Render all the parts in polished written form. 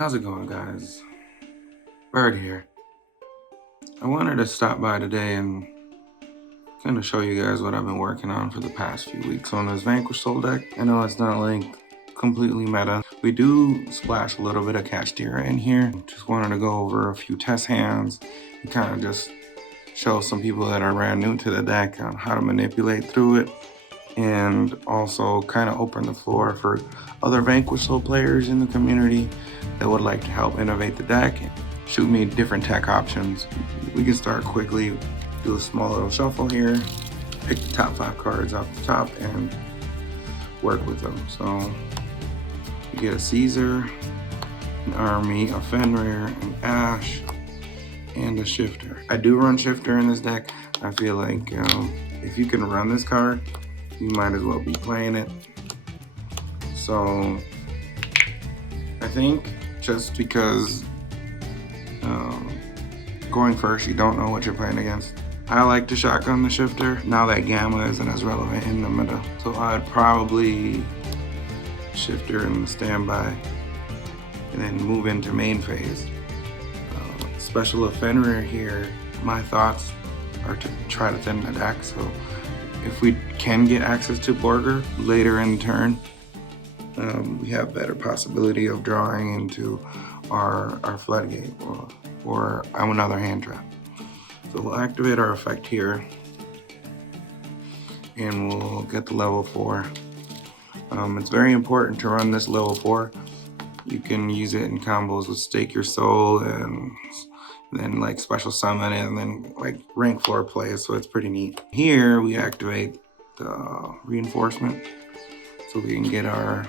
How's it going, guys? Bird here. I wanted to stop by today and kind of show you guys what I've been working on for the past few weeks on this VANQUISH SOUL deck. I know it's not like completely meta. We do splash a little bit of KASHTIRA in here. Just wanted to go over a few test hands and kind of just show some people that are brand new to the deck on how to manipulate through it, and also kind of open the floor for other VANQUISH SOUL players in the community that would like to help innovate the deck. Shoot me different tech options. We can start quickly, do a small little shuffle here, pick the top 5 cards off the top and work with them. So you get a Caesar, an Army, a Fenrir, an Ash, and a Shifter. I do run Shifter in this deck. I feel like if you can run this card, you might as well be playing it. So I think just because going first, you don't know what you're playing against. I like to shotgun the Shifter now that Gamma isn't as relevant in the meta. So I'd probably Shifter in the standby and then move into main phase. Special of Fenrir here, my thoughts are to try to thin the deck. So if we can get access to Borger later in the turn, we have better possibility of drawing into our floodgate or another hand trap. So we'll activate our effect here and we'll get the level 4. It's very important to run this level 4. You can use it in combos with Stake Your Soul and then like special summon and then like rank 4 plays, so it's pretty neat. Here we activate the reinforcement so we can get our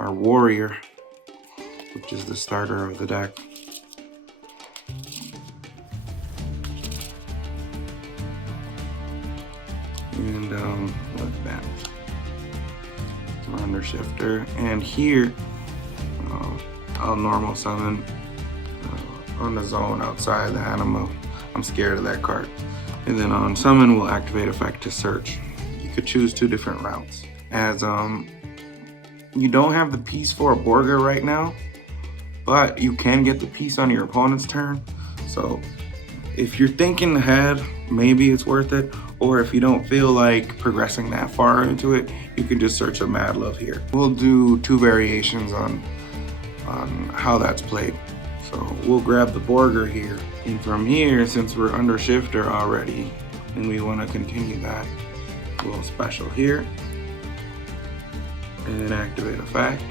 warrior, which is the starter of the deck. And let's banish. We're under Shifter, and here I'll normal summon on the zone outside the animal. I'm scared of that card. And then on summon, we'll activate effect to search. You could choose 2 different routes. As you don't have the piece for a Borger right now, but you can get the piece on your opponent's turn. So if you're thinking ahead, maybe it's worth it. Or if you don't feel like progressing that far into it, you can just search a Mad Love here. We'll do 2 variations on how that's played. So we'll grab the Borger here. And from here, since we're under Shifter already, and we want to continue that, we'll special here. And then activate effect.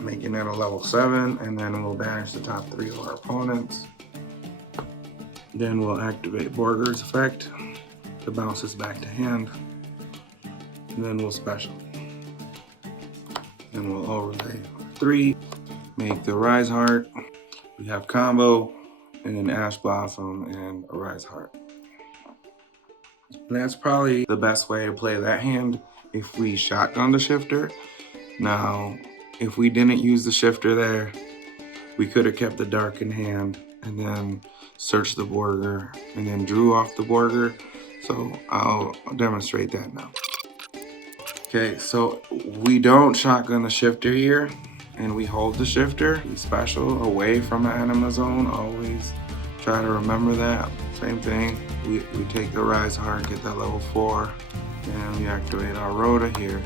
Making it a level 7, and then we'll banish the top 3 of our opponents. Then we'll activate Borger's effect to bounce us back to hand. And then we'll special. And we'll overlay 3, make the Rise Heart. We have combo, and then Ash Blossom and a Rise Heart. And that's probably the best way to play that hand if we shotgun the Shifter. Now, if we didn't use the Shifter there, we could have kept the Dark in hand and then searched the Borger and then drew off the Borger. So I'll demonstrate that now. Okay, so we don't shotgun the Shifter here and we hold the Shifter. We special away from the anima zone. Always try to remember that. Same thing, we take the Rise Heart, get that level 4, and we activate our Rhoda here.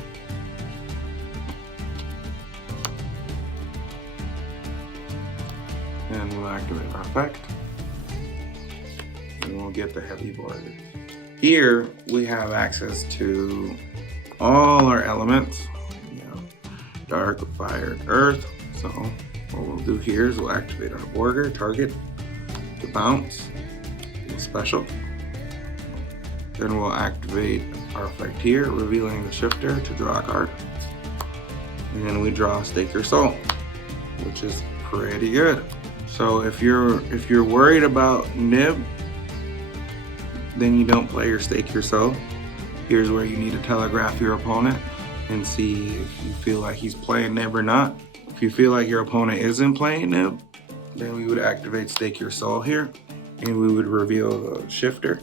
And we'll activate our effect. And we'll get the heavy Border. Here we have access to all our elements. Dark, fire, earth. So what we'll do here is we'll activate our Border target to bounce. Special. Then we'll activate our effect here, revealing the Shifter to draw a card. And then we draw Stake Your Soul, which is pretty good. So if you're worried about nib, then you don't play your Stake Your Soul. Here's where you need to telegraph your opponent and see if you feel like he's playing nib or not. If you feel like your opponent isn't playing nib, then we would activate Stake Your Soul here, and we would reveal the Shifter.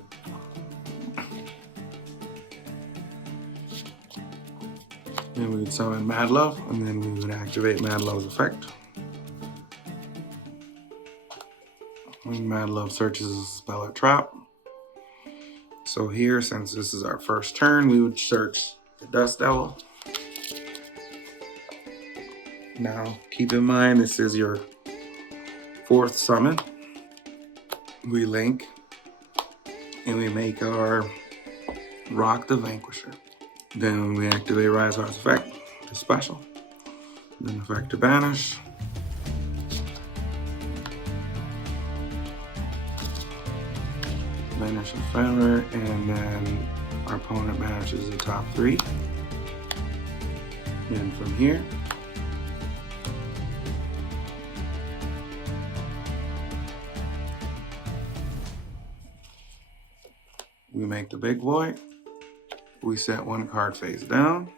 And we would summon Mad Love, and then we would activate Mad Love's effect. When Mad Love searches a spell or trap. So here, since this is our first turn, we would search the Dust Devil. Now, keep in mind, this is your 4th summon. We link, and we make our Rock the Vanquisher. Then we activate Rise Heart's effect, the special. Then effect to banish. Banish Ephemeral, and then our opponent banishes the top 3. And from here, we make the big void. We set 1 card face down,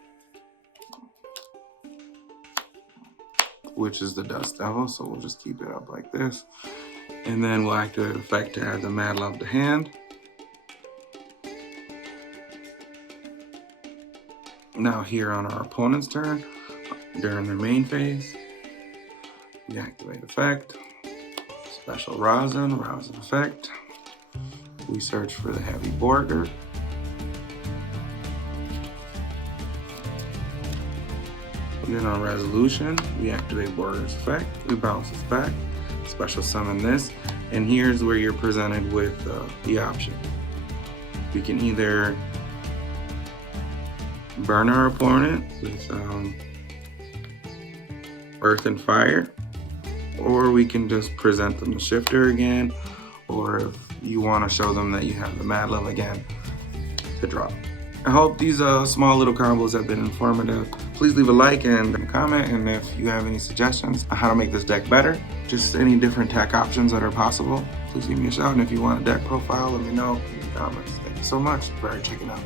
which is the Dust Devil, so we'll just keep it up like this. And then we'll activate effect to add the Mad Love to hand. Now here on our opponent's turn, during their main phase, we activate effect, special rosin effect. We search for the Heavy Borger. And then on resolution, we activate Borger's effect. We bounce this back, special summon this, and here's where you're presented with the option. We can either burn our opponent with Earth and Fire, or we can just present them the Shifter again, or if you want to show them that you have the Mad Love again to drop. I hope these small little combos have been informative. Please leave a like and a comment, and if you have any suggestions on how to make this deck better, just any different tech options that are possible, please give me a shout. And if you want a deck profile, let me know in the comments. Thank you so much for checking out.